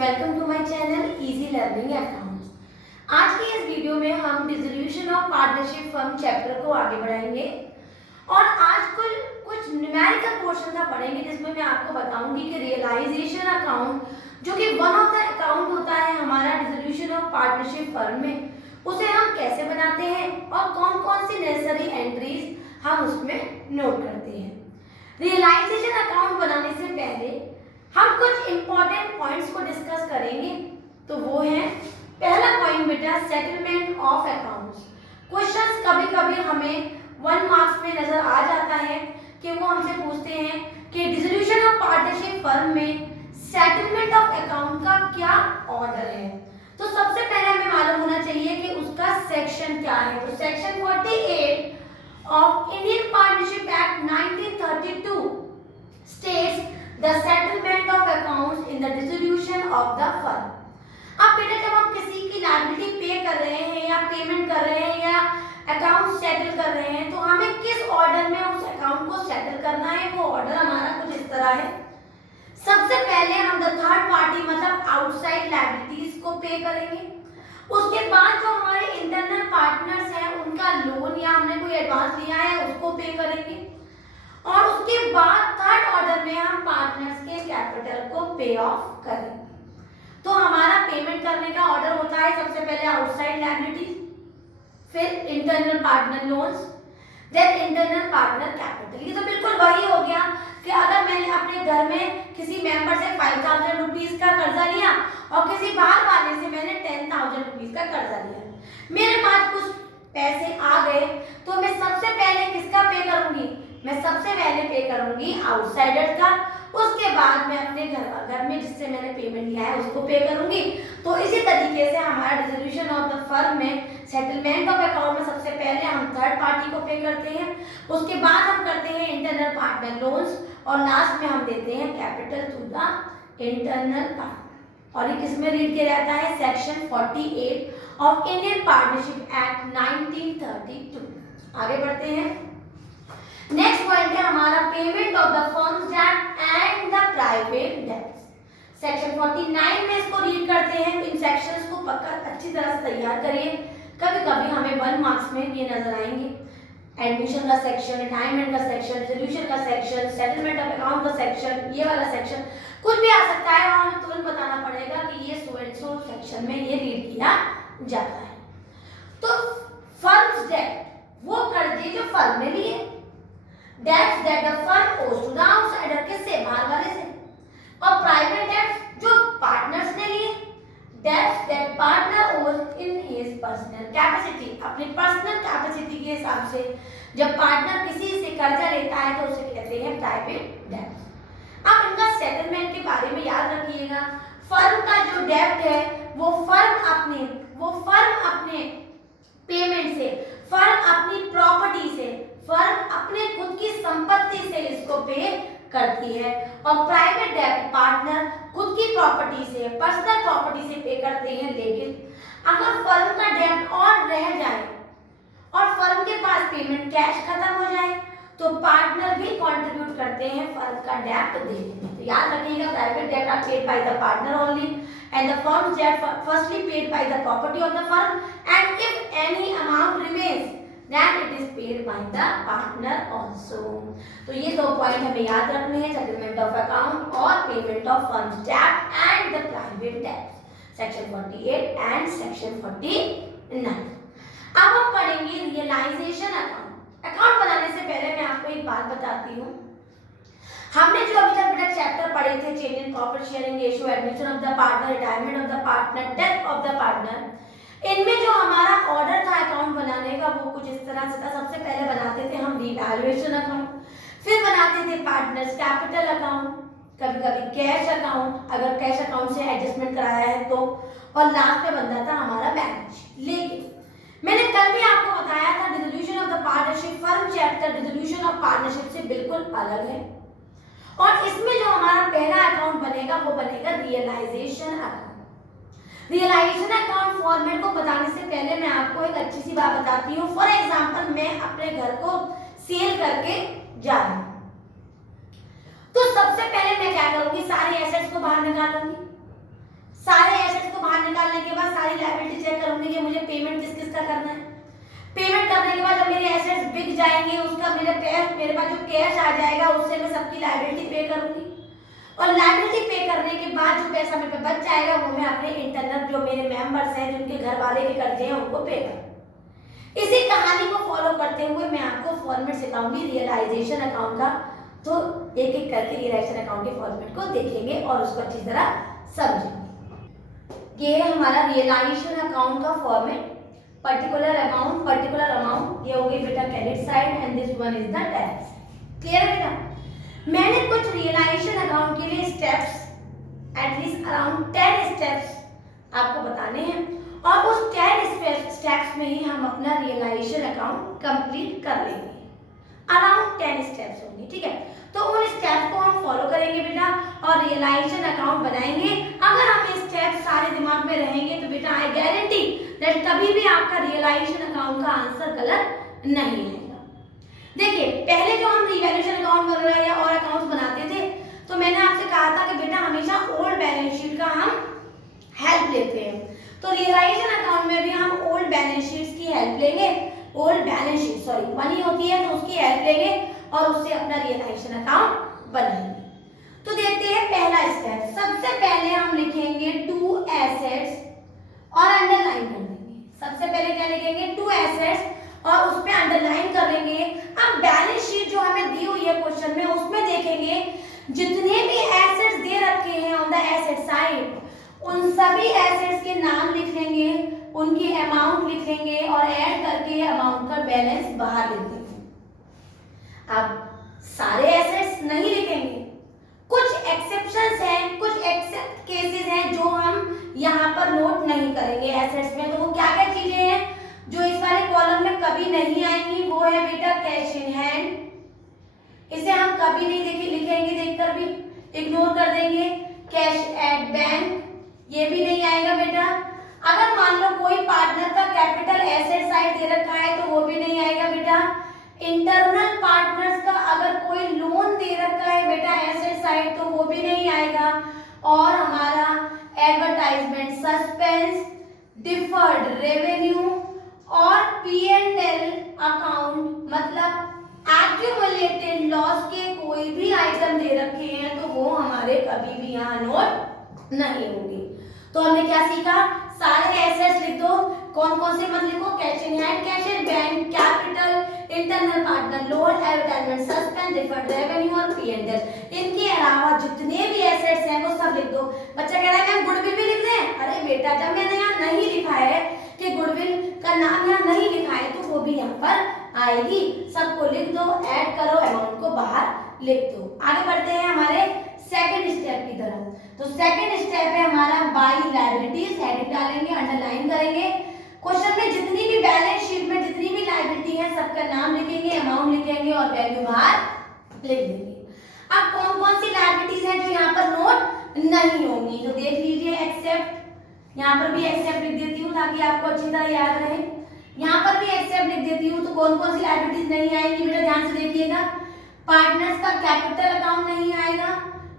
Welcome to my channel easy learning accounts. आज की इस वीडियो में हम dissolution of partnership firm chapter को आगे बढ़ाएंगे और आज कुछ न्यूमेरिकल पोर्शन का पढ़ेंगे जिसमें मैं आपको बताऊंगी कि रियलाइजेशन अकाउंट जो कि वन ऑफ द अकाउंट होता है हमारा डिसोल्यूशन ऑफ पार्टनरशिप फर्म में, उसे हम कैसे बनाते हैं और कौन कौन सी नेसेसरी एंट्रीज हम उसमें नोट करते हैं। रियलाइजेशन अकाउंट बनाने से पहले हम कुछ इंपॉर्टेंट पॉइंट्स को डिस्कस करेंगे। तो वो है पहला पॉइंट बेटा, सेटलमेंट ऑफ अकाउंट्स। क्वेश्चंस कभी-कभी हमें 1 मार्क्स में नजर आ जाता है कि वो हमसे पूछते हैं कि डिसोल्यूशन ऑफ पार्टनरशिप फर्म में सेटलमेंट ऑफ अकाउंट का क्या ऑर्डर है। तो सबसे पहले हमें मालूम होना चाहिए कि उसका सेक्शन क्या है। तो section 48 of Indian partnership act 1932 states the settlement of accounts in the dissolution of the firm। अब बेटा जब हम किसी की लायबिलिटी पे कर रहे हैं या पेमेंट कर रहे हैं या अकाउंट सेटल कर रहे हैं तो हमें किस ऑर्डर में उस अकाउंट को सेटल करना है। वो ऑर्डर हमारा कुछ इस तरह है। सबसे पहले हम द थर्ड पार्टी मतलब आउटसाइड लायबिलिटीज को पे करेंगे। उसके बाद जो हमारे इंटरनल पार्टनर्स हैं उनका लोन या हमने कोई एडवांस लिया है उसको पे करेंगे और उसके बाद थर्ड ऑर्डर में हम पार्टनर्स के कैपिटल को पे ऑफ करेंगे। तो हमारा पेमेंट करने का ऑर्डर होता है सबसे पहले आउटसाइड लायबिलिटीज, फिर internal partner loans, then internal partner capital. ये तो बिल्कुल वही हो गया कि अगर मैंने अपने घर में किसी मेंबर से 5000 रुपीज का कर्जा लिया और किसी बाहर वाले से मैंने 10,000 रुपीज का कर्जा लिया, मेरे पास कुछ पैसे आ गए तो मैं सबसे पहले किसका पे करूंगी? मैं सबसे पहले पे करूंगी आउटसाइडर का। उसके बाद मैं अपने घर में जिससे मैंने पेमेंट लिया है उसको पे करूंगी। तो इसी तरीके से हमारा डिसोल्यूशन ऑफ द फर्म में सेटलमेंट ऑफ अकाउंट में सबसे पहले हम थर्ड पार्टी को पे करते हैं, उसके बाद हम करते हैं इंटरनल पार्टनर लोन्स और लास्ट में हम देते हैं capital to the internal partner. और ये किसमें रीड किया जाता है? Section 48 of Indian partnership act 1932। आगे बढ़ते हैं। नेक्स्ट पॉइंट है हमारा payment of the firm's debt and the private debts. Section 49 में इसको रीड करते हैं। इन सेक्शंस को पक्का अच्छी तरह से तैयार करिए। कभी-कभी हमें 1 मार्क्स में ये नजर आएंगे। एडमिशन का सेक्शन, रिटायरमेंट का सेक्शन, रिजोल्यूशन का सेक्शन, सेटलमेंट ऑफ अकाउंट का सेक्शन, ये वाला सेक्शन कुछ भी आ सकता है और हमें तुरंत बताना पड़ेगा कि ये सो एंड सो सेक्शन में ये रीड किया जाता है। तो फर्म्स डेट वो कर्जे जो फर्म ने लिए, डेट्स दैट द फर्म ओज टू द आउटसाइडर, किससे? बाहर वाले से। और प्राइवेट डेट्स जो पार्टनर्स ने लिए, डेट्स दैट पार्टनर ओज इन हिज पर्सनल कैपेसिटी, अपनी पर्सनल कैपेसिटी के हिसाब से जब पार्टनर किसी से कर्जा लेता है तो उसे कहते हैं प्राइवेट डेट्स। अब इनका सेटलमेंट के बारे में याद रखिएगा। फर्म का जो डेब्ट है वो फर्म अपने पेमेंट से, फर्म अपनी प्रॉपर्टी से, फर्म अपने खुद की संपत्ति से इसको पे करती है और प्राइवेट डेब्ट पार्टनर खुद की प्रॉपर्टी से, पर्सनल प्रॉपर्टी से पे करते हैं। लेकिन अगर फर्म का डेब्ट और रह जाए और फर्म के पास पेमेंट कैश खत्म हो जाए तो पार्टनर भी कंट्रीब्यूट करते हैं फर्म का डेब्ट देने में। तो याद रखिएगा, प्राइवेट डेब्ट are paid by the partner only and the firm डेब्ट firstly paid by the property of the firm and if any amount remains that it is paid by the partner also। तो ये 2 point हमें याद रखने हैं, settlement of account और payment of firm's debt and the private debts, section 48 and section 49। अब हम पढ़ेंगे रियलाइजेशन अकाउंट। अकाउंट बनाने से पहले मैं आपको एक बात बताती हूँ। हमने जो अभी तक बेटा चैप्टर पढ़े थे, change in profit sharing ratio, admission of the partner, retirement of the partner, death of the partner, इनमें जो हमारा ऑर्डर था अकाउंट बनाने का वो कुछ इस तरह से था। सबसे पहले बनाते थे हम रिवैल्यूएशन अकाउंट, फिर बनाते थे पार्टनर्स कैपिटल अकाउंट, कभी-कभी कैश अकाउंट अगर कैश अकाउंट से एडजस्टमेंट कराया है तो, और लास्ट में बनता था हमारा बैलेंस शीट। लेकिन मैंने कल भी आपको बताया था dissolution of the partnership firm chapter dissolution of partnership से बिल्कुल अलग है और इसमें जो हमारा पहला अकाउंट बनेगा वो बनेगा realisation account. Realisation account format को बताने से पहले मैं आपको एक अच्छी सी बात बताती हूँ। फॉर एग्जांपल मैं अपने घर को सेल करके जा रही हूँ तो सबसे पहले मैं क्या करूंगी? सारे एसेट्स को बाहर निकालूंगी, है मुझे पेमेंट किस किस का करना है। पेमेंट करने के बाद जब मेरे एसेट्स बिक जाएंगे उसका मेरे पास जो कैश आ जाएगा उससे मैं सबकी लायबिलिटी पे करूंगी, और लायबिलिटी पे करने के बाद जो पैसा मेरे पे बच जाएगा वो मैं अपने इंटरनल जो मेरे मेंबर्स हैं जिनके घर वाले के कर्जे हैं उनको पे करूँ। इसी कहानी को फॉलो करते हुए मैं आपको फॉर्मेट सिखाऊंगी रियलाइजेशन अकाउंट का। तो एक एक करके रियलाइजेशन अकाउंट के फॉर्मेट को देखेंगे और उसको अच्छी तरह समझेंगे। ये है हमारा रियलाइजेशन अकाउंट का फॉर्मेट। पर्टिकुलर अमाउंट ये हो गई बेटा credit side and this one is the debit. Clear है बेटा। मैंने कुछ रियलाइजेशन अकाउंट के लिए स्टेप्स एटलीस्ट अराउंड 10 स्टेप्स आपको बताने हैं और उस 10 स्टेप्स में ही हम अपना रियलाइजेशन अकाउंट कंप्लीट कर लेंगे। अराउंड 10 स्टेप्स होंगे, ठीक है। तो उन स्टेप्स को हम फॉलो करेंगे बेटा और रियलाइजेशन अकाउंट बनाएंगे। अगर हम ये स्टेप्स सारे दिमाग में रहेंगे तो बेटा आई गारंटी दैट कभी भी आपका रियलाइजेशन अकाउंट का आंसर गलत नहीं आएगा। देखिए पहले जो हम रिवैल्यूएशन अकाउंट वगैरह या और अकाउंट्स बनाते थे तो मैंने आपसे कहा था कि बेटा हमेशा ओल्ड बैलेंस शीट का हम हेल्प लेते हैं। तो रियलाइजेशन अकाउंट में भी हम ओल्ड बैलेंस शीट्स की हेल्प लेंगे। ओल्ड बैलेंस शीट बनी होती है तो उसकी हेल्प लेंगे और उससे अपना रियलाइजेशन अकाउंट बनाएंगे। तो देखते हैं पहला स्टेप। सबसे पहले हम लिखेंगे टू एसेट्स और अंडरलाइन कर देंगे। सबसे पहले क्या लिखेंगे टू एसेट्स और उस पे अंडरलाइन कर देंगे। अब बैलेंस शीट जो हमें दी हुई है क्वेश्चन में उसमें देखेंगे जितने भी एसेट्स दे रखे हैं ऑन द एसेट साइड उन सभी एसेट्स के नाम लिख लेंगे, उनकी अमाउंट लिख लेंगे और ऐड करके अमाउंट का बैलेंस बाहर लिख देंगे। अब सारे एसेट्स नहीं लिखेंगे, कुछ एक्सेप्शंस हैं, कुछ एक्सेप्ट केसेस हैं जो हम यहाँ पर नोट नहीं करेंगे एसेट्स में। तो वो क्या क्या चीजें हैं जो इस वाले कॉलम में कभी नहीं आएंगी? वो है बेटा कैश इन हैंड, इसे हम कभी नहीं लिखेंगे, देखकर भी इग्नोर कर देंगे। कैश एट बैंक ये भी नहीं आएगा बेटा। अगर मान लो कोई पार्टनर का कैपिटल एसेट साइड दे रखा है तो वो भी नहीं आएगा बेटा। इंटरनल पार्टनर्स का अगर कोई लोन दे रखा है बेटा एसेट साइड तो वो भी नहीं आएगा। और हमारा एडवर्टाइजमेंट सस्पेंस, डिफर्ड रेवेन्यू और P&L अकाउंट मतलब एक्यूमुलेटेड लॉस के कोई भी आइटम दे रखे हैं तो वो हमारे कभी भी यहाँ नोट नहीं होंगे। तो हमने क्या सीखा? सारे एसेट्स लिख दो, कौन कौन से मत लिखो, cash in hand, cash in bank, capital, internal partner loan, advertisement suspense, deferred revenue और P&L। इनके अलावा जितने भी एसेट्स हैं वो सब लिख दो। बच्चा कह रहा है मैम गुडविल भी लिख दें? अरे बेटा जब मैंने यहाँ नहीं लिखा है कि गुडविल का नाम यहाँ नहीं लिखा है तो वो भी यहाँ पर आएगी। सबको लिख दो, ऐड करो, अमाउंट को बाहर लिख दो। आगे बढ़ते हैं हमारे सेकंड स्टेप की तरफ। तो सेकंड स्टेप है हमारा बाय लायबिलिटीज। हेडिंग डालेंगे, अंडरलाइन करेंगे। क्वेश्चन में जितनी भी बैलेंस शीट में जितनी भी लायबिलिटी है सबका नाम लिखेंगे, अमाउंट लिखेंगे और वैल्यू बाहर लिख देंगे। अब कौन कौन सी लायबिलिटीज हैं जो यहाँ पर नोट नहीं होंगी तो देख लीजिए। एक्सेप्ट, यहाँ पर भी एक्सेप्ट लिख देती हूँ ताकि आपको अच्छी तरह याद रहे। यहाँ पर भी एक्सेप्ट लिख देती हूँ। तो कौन कौन सी लायबिलिटीज नहीं आएंगी बेटा ध्यान से देखिएगा। पार्टनर्स का कैपिटल अकाउंट नहीं आएगा।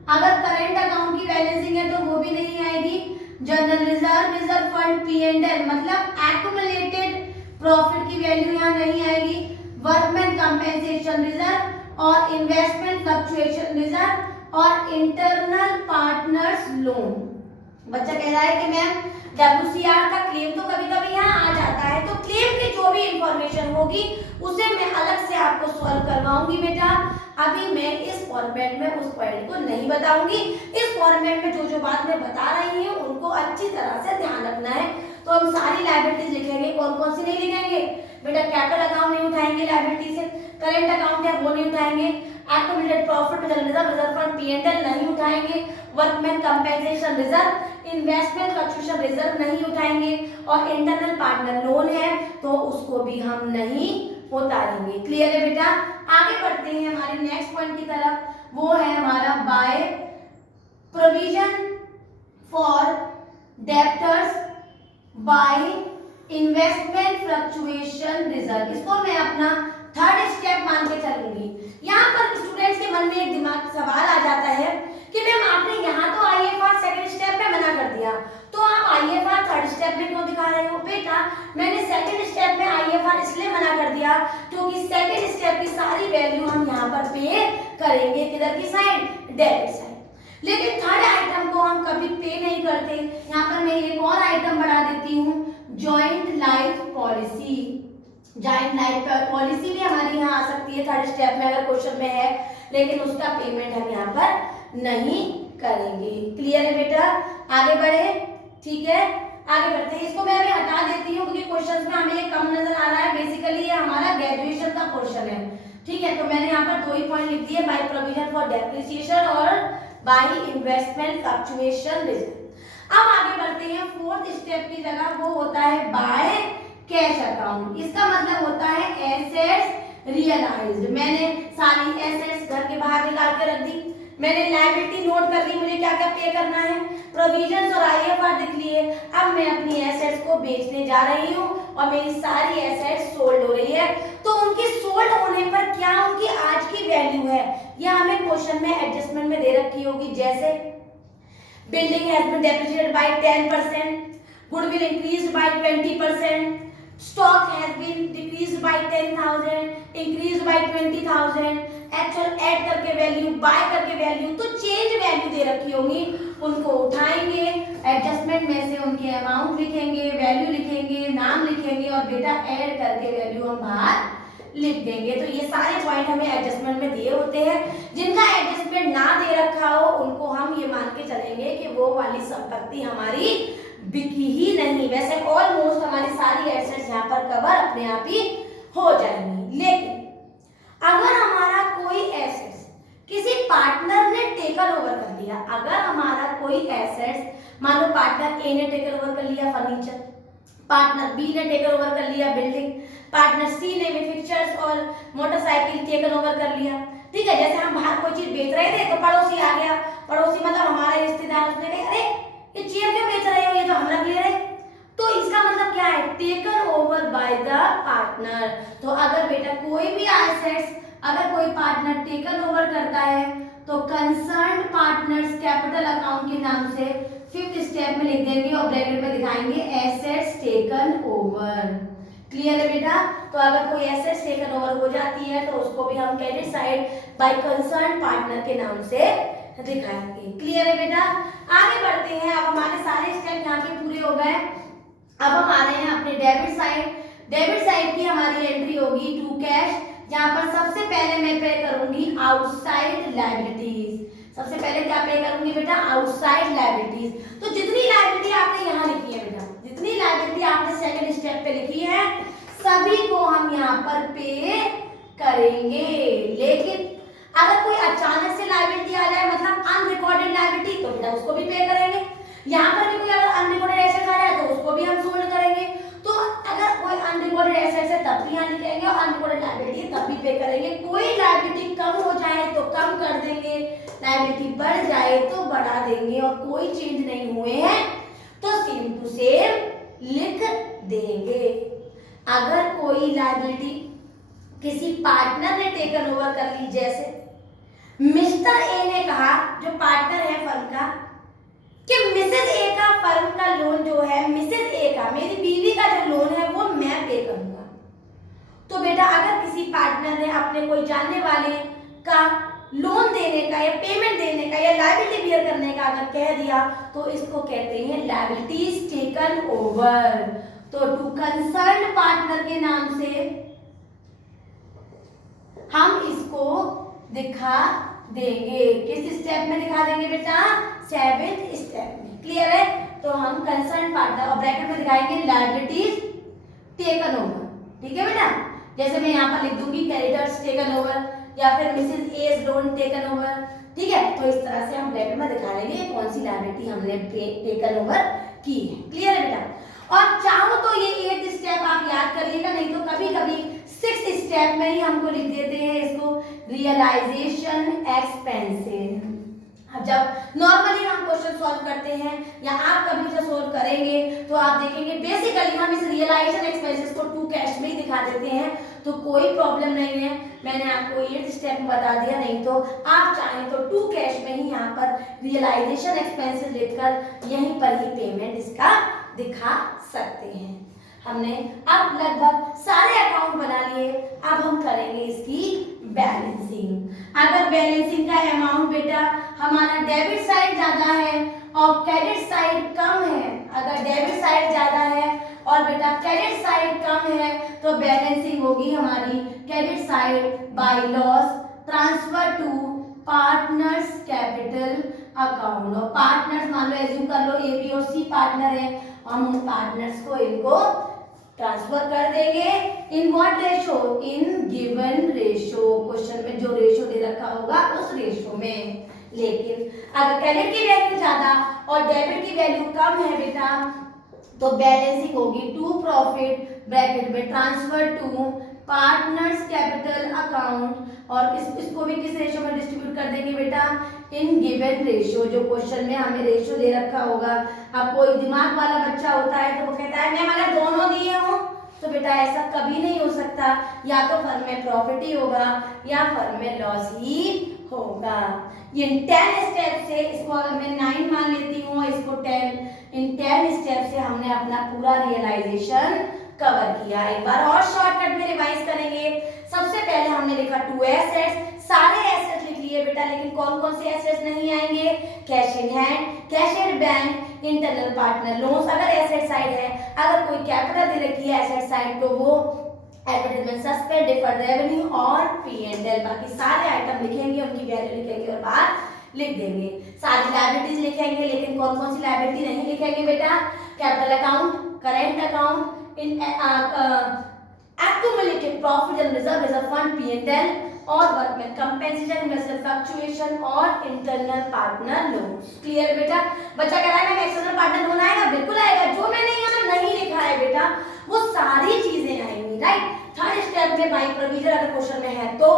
अगर करंट अकाउंट की बैलेंसिंग है तो वो भी नहीं आएगी। जनरल रिजर्व फंड P&L मतलब एक्यूमुलेटेड प्रॉफिट की वैल्यू यहाँ नहीं आएगी। वर्कमैन कंपेंसेशन रिजर्व और इन्वेस्टमेंट फ्लक्चुएशन रिजर्व और इंटरनल पार्टनर्स लोन। बच्चा कह रहा है कि मैम WCR का क्लेम तो कभी कभी यहाँ आ जाता है तो क्लेम की जो भी इंफॉर्मेशन होगी उसे मैं अलग से आपको सॉल्व करवाऊंगी बेटा। अभी मैं इस फॉर्मेट में उस पॉइंट को नहीं बताऊंगी। इस फॉर्मेट में जो जो बात मैं बता रही हूँ उनको अच्छी तरह से ध्यान रखना है। तो हम सारी लायबिलिटीज लिखेंगे, कौन कौन सी नहीं लिखेंगे बेटा? कैपिटल अकाउंट नहीं उठाएंगे लायबिलिटी से, करंट अकाउंट है वो नहीं उठाएंगे, accumulated profit reserve fund P&L नहीं उठाएंगे, workman compensation reserve, investment fluctuation reserve नहीं उठाएंगे और इंटरनल पार्टनर लोन है तो उसको भी हम नहीं उतारेंगे। क्लियर है बेटा? आगे बढ़ते हैं हमारे नेक्स्ट पॉइंट की तरफ। वो है हमारा by provision for debtors by investment fluctuation reserve. इसको मैं अपना थर्ड स्टेप मान के चलूंगी। यहाँ पर स्टूडेंट्स के मन में एक दिमाग सवाल आ जाता है कि मैम आपने यहाँ तो IFR सेकंड स्टेप में मना कर दिया तो आप IFR थर्ड स्टेप में क्यों दिखा रहे हो? बेटा मैंने सेकंड स्टेप में आईएफआर इसलिए मना कर दिया क्योंकि सेकंड स्टेप की सारी वैल्यू हम यहाँ पर पे करेंगे किधर की साइड, डेबिट साइड। लेकिन थर्ड आइटम को हम कभी पे नहीं करते। यहाँ पर मैं एक और आइटम बढ़ा देती हूँ, joint life policy. Joint life policy भी हमारी यहाँ आ सकती है थर्ड स्टेप में अगर क्वेश्चन में है, लेकिन उसका पेमेंट हम यहाँ पर नहीं करेंगे। क्लियर है बेटा, आगे बढ़े, ठीक है आगे बढ़ते हैं। इसको मैं अभी हटा देती हूँ क्योंकि क्वेश्चंस में हमें ये कम नजर आ रहा है। बेसिकली ये हमारा ग्रेजुएशन का क्वेश्चन है, ठीक है। तो मैंने यहाँ पर 2 ही पॉइंट लिख दिए, बाय प्रोविजन फॉर डेप्रिसिएशन और बाय इन्वेस्टमेंट फ्लक्चुएशन रिजर्व। अब आगे बढ़ते हैं, फोर्थ स्टेप की जगह वो होता है बाय कैश अकाउंट। इसका मतलब होता है एसेट्स रियलाइज्ड। मैंने सारी एसेट्स घर के बाहर निकाल के रख दी, मैंने लायबिलिटी नोट कर ली, मुझे क्या क्या पे करना है, प्रोविजंस और आईएफआर लिख लिए। अब मैं अपनी एसेट्स को बेचने जा रही हूँ और मेरी सारी एसेट्स सोल्ड हो रही है। तो उनकी सोल्ड होने पर क्या उनकी आज की वैल्यू है, यह हमें क्वेश्चन में एडजस्टमेंट में दे रखी होगी। जैसे building has been depreciated by 10%, goodwill increased by 20%, stock has been decreased by 10,000, increased by 20,000, actual add करके वैल्यू, बाय करके वैल्यू, तो चेंज वैल्यू दे रखी होगी, उनको उठाएंगे, एडजस्टमेंट में से उनके अमाउंट लिखेंगे, वैल्यू लिखेंगे, नाम लिखेंगे और बेटा ऐड करके वैल्यू हम बाहर लिख देंगे। तो ये सारे पॉइंट हमें एडजस्टमेंट में दिए होते हैं। जिनका एडजस्टमेंट ना दे रखा हो उनको हम ये मान के चलेंगे कि वो वाली संपत्ति हमारी बिकी ही नहीं। वैसे ऑलमोस्ट हमारी सारी एसेट्स यहाँ पर कवर अपने आप ही हो जाएंगी। लेकिन अगर हमारा कोई एसेट्स किसी पार्टनर ने टेकन ओवर कर लिया, अगर हमारा कोई एसेट्स मान लो पार्टनर ए ने टेकन ओवर कर लिया फर्नीचर, पार्टनर बी ने टेकन ओवर कर लिया बिल्डिंग, पार्टनर सी ने भी फिक्चर्स और मोटरसाइकिल टेकन ओवर कर लिया, ठीक है। जैसे हम बाहर कोई चीज बेच रहे थे तो पड़ोसी आ गया, पड़ोसी मतलब हमारा रिश्तेदार, उसने कहा अरे ये चेयर क्यों बेच रहे हो, ये तो हम रख ले रहे। तो इसका मतलब क्या है, taken over by the partner. तो अगर बेटा कोई भी एसेट्स अगर कोई पार्टनर टेकन ओवर करता है तो कंसर्न्ड पार्टनर्स कैपिटल अकाउंट के नाम से फिफ्थ स्टेप में लिख देंगे और ब्रैकेट में दिखाएंगे एसेट्स टेकन ओवर। क्लियर है बेटा। तो अगर कोई एसेट्स टेकन ओवर हो जाती है तो उसको भी हम credit side bye concerned partner के नाम से दिखाएंगे। क्लियर है बेटा, आगे बढ़ते हैं। अब हमारे सारे स्टेप यहाँ के पूरे हो गए। अब हम आ रहे हैं अपने डेबिट साइड। डेबिट साइड की हमारी एंट्री होगी टू कैश, जहां पर सबसे पहले मैं पे करूंगी आउटसाइड लायबिलिटीज। सबसे पहले क्या पे करूंगी बेटा, आउटसाइड लायबिलिटीज। तो जितनी लायबिलिटी आपने यहाँ लिखी है बेटा, जितनी लायबिलिटी आपने सेकंड स्टेप पे लिखी है सभी को हम यहाँ पर पे करेंगे। लेकिन अगर कोई अचानक से लायबिलिटी आ जाए, मतलब अनरिकॉर्डेड लायबिलिटी, तो बेटा उसको भी पे करेंगे। यहाँ पर भी कोई अगर अनरिकॉर्डेड एसेट आ रहा है तो उसको भी हम सोल्ड करेंगे। तो अगर कोई अनरिकॉर्डेड एसेट है तब भी यहाँ लिखेंगे और अनरिकॉर्डेड लायबिलिटी तब भी पे करेंगे। कोई लायबिलिटी कम हो जाए तो कम कर देंगे, लायबिलिटी बढ़ जाए तो बढ़ा देंगे, और कोई चेंज नहीं हुए हैं तो सेम टू सेम लिख देंगे। अगर कोई लायबिलिटी किसी पार्टनर ने टेकन ओवर कर ली, जैसे मिस्टर ए ने कहा, जो पार्टनर है फर्म का, कि मिसेज ए का फर्म का लोन जो है, मिसेज ए का, मेरी बीवी का जो लोन है वो मैं पे करूंगा। तो बेटा अगर किसी पार्टनर ने अपने कोई जानने वाले का लोन देने का या पेमेंट देने का या लायबिलिटी बियर करने का अगर कह दिया तो इसको कहते हैं लायबिलिटीज टेकन ओवर। तो टू कंसर्न्ड पार्टनर के नाम से हम इसको दिखा देंगे। किस स्टेप में दिखा देंगे बेटा, सेवेंथ स्टेप में। क्लियर है। तो हम कंसर्न पार्टनर और ब्रैकेट में दिखाएंगे लायबिलिटीज टेकन ओवर। ठीक है बेटा, जैसे मैं यहाँ पर लिख दूंगी क्रेडिटर्स टेकन ओवर या फिर Mrs as loan taken over. ठीक है, तो इस तरह से हम ब्रैकेट में दिखा लेंगे कौन सी लायबिलिटी हमने टेकन ओवर की है। क्लियर है बेटा। और चाहो तो ये 8th स्टेप आप याद करिएगा, नहीं तो कभी कभी 6th स्टेप में ही हमको लिख देते हैं इसको रियलाइजेशन एक्सपेंसेस। अब जब नॉर्मली हम क्वेश्चन सॉल्व करते हैं या आप कभी उसे सॉल्व करेंगे तो आप देखेंगे बेसिकली हम इस रियलाइजेशन एक्सपेंसेस को टू कैश में ही दिखा देते हैं, तो कोई प्रॉब्लम नहीं है। मैंने आपको 8th स्टेप में बता दिया, नहीं तो आप चाहें तो टू कैश में ही यहाँ पर रियलाइजेशन एक्सपेंसेस लिखकर यहीं पर ही पेमेंट इसका दिखा सकते हैं। हमने अब लगभग सारे अकाउंट बना लिए। अब हम करेंगे इसकी बैलेंसिंग। अगर बैलेंसिंग का अमाउंट बेटा हमारा डेबिट साइड ज्यादा है और क्रेडिट साइड कम है, अगर डेबिट साइड ज्यादा है और बेटा क्रेडिट साइड कम है तो बैलेंसिंग होगी हमारी credit side by loss transfer to partners capital account. और पार्टनर्स मान लो एज्यूम कर लो ए बी और सी पार्टनर है, हम उन पार्टनर्स को इनको ट्रांसफर कर देंगे in what ratio, in given ratio. Question में जो रेशो दे रखा होगा उस रेशो में। लेकिन अगर क्रेडिट की वैल्यू ज्यादा और डेबिट की वैल्यू कम है बेटा तो बैलेंसिंग होगी टू प्रॉफिट ब्रैकेट में transfer to partners capital account. और इसको भी किस रेशो में डिस्ट्रीब्यूट कर देंगे बेटा, इन गिवन रेशो। जो क्वेश्चन में हमें रेशो दे रखा होगा। अब कोई दिमाग वाला बच्चा होता है तो वो कहता है मैम अगर दोनों दिए हो तो बेटा ऐसा कभी नहीं हो सकता, या तो फर्म में प्रॉफिट ही होगा या फर्म में लॉस ही होगा। ये 10 स्टेप से, इसको अगर मैं 9 मान लेती हूँ, इसको 10, इन 10 स्टेप से हमने अपना पूरा रियलाइजेशन कवर किया। एक बार और शॉर्टकट में रिवाइज करेंगे। सबसे पहले हमने लिखा 2 एसेट्स, सारे एसेट्स लिख लिए बेटा, लेकिन कौन कौन से एसेट्स नहीं आएंगे, cash in hand, cash at bank, internal partner loans अगर एसेट साइड है। अगर कोई कैपिटल दे रखी है एसेट साइड तो वो एडवर्टाइजमेंट सस्पेंड, डिफर्ड रेवेन्यू और P&L। बाकी सारे आइटम लिखेंगे, उनकी वैल्यू लिखेंगे और बाहर लिख देंगे। सारी लायबिलिटीज लिखेंगे, लेकिन कौन कौन सी लायबिलिटी नहीं लिखेंगे बेटा, capital account, current account, in accumulated profit and reserve fund P&L और वर्कमैन कंपेंसेशन, इन्वेस्टमेंट फ्लक्चुएशन और इंटरनल पार्टनर लोन्स। क्लियर बेटा? बच्चा कह रहा है ना एक्सटर्नल पार्टनर लोन आएगा, बिल्कुल आएगा। जो मैंने यहाँ नहीं लिखा है बेटा वो सारी चीजें आएंगी, राइट। थर्ड स्टेप में बाई प्रोविजन अगर क्वेश्चन में है तो,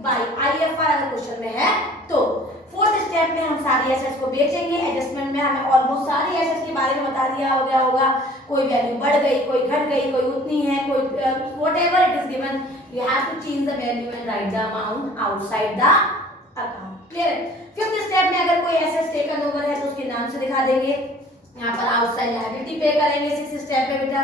बाई IFR अगर क्वेश्चन में है तो। फोर्थ स्टेप में हम सारी एसेट्स को बेचेंगे। एडजस्टमेंट में हमें ऑलमोस्ट सारी एसेट्स के बारे में बता दिया हो गया होगा। कोई वैल्यू बढ़ गई, कोई घट गई, कोई उतनी है, कोई whatever it is given, you have to change the value and write the amount outside the account. Clear है? फिफ्थ स्टेप में अगर कोई एसेट्स टेकन ओवर है तो उसके नाम से दिखा देंगे। यहाँ पर आउटसाइड लायबिलिटी पे करेंगे। सिक्स्थ स्टेप में बेटा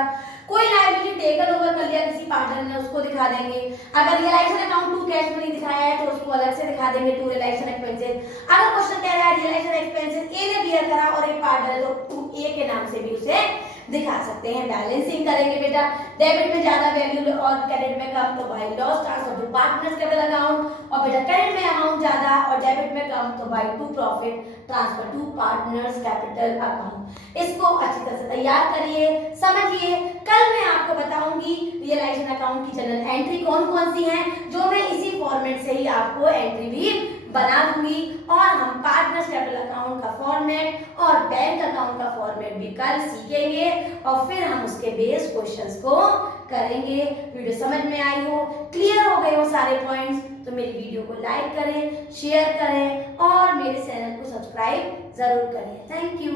कोई लायबिलिटी टेकन ओवर कर लिया किसी पार्टनर ने, उसको दिखा देंगे। अगर रियलाइजेशन अकाउंट टू कैश में नहीं दिखाया है तो उसको अलग से दिखा देंगे, टू रियलाइजेशन एक्सपेंसेस। अगर क्वेश्चन कह रहा है रियलाइजेशन एक्सपेंसेस ए ने बियर करा और एक पार्टनर है तो टू ए के नाम से भी उसे दिखा सकते हैं। बैलेंसिंग करेंगे बेटा, डेबिट में ज्यादा वैल्यू और क्रेडिट में कम तो by loss transfer to partners capital account, और बेटा क्रेडिट में अमाउंट ज्यादा और डेबिट में कम तो by to profit transfer to partners capital account. इसको अच्छी तरह से तैयार करिए, समझिए। कल मैं आपको बताऊंगी रियलाइजेशन अकाउंट की जनरल एंट्री कौन कौन सी है, जो मैं इसी फॉर्मेट से ही आपको एंट्री भी बना दूंगी। और हम पार्टनर्स कैपिटल अकाउंट का फॉर्मेट और बैंक अकाउंट का फॉर्मेट भी कल सीखेंगे और फिर हम उसके बेस्ड क्वेश्चंस को करेंगे। वीडियो समझ में आई हो, क्लियर हो गए हो सारे पॉइंट्स, तो मेरी वीडियो को लाइक करें, शेयर करें और मेरे चैनल को सब्सक्राइब जरूर करें। Thank you.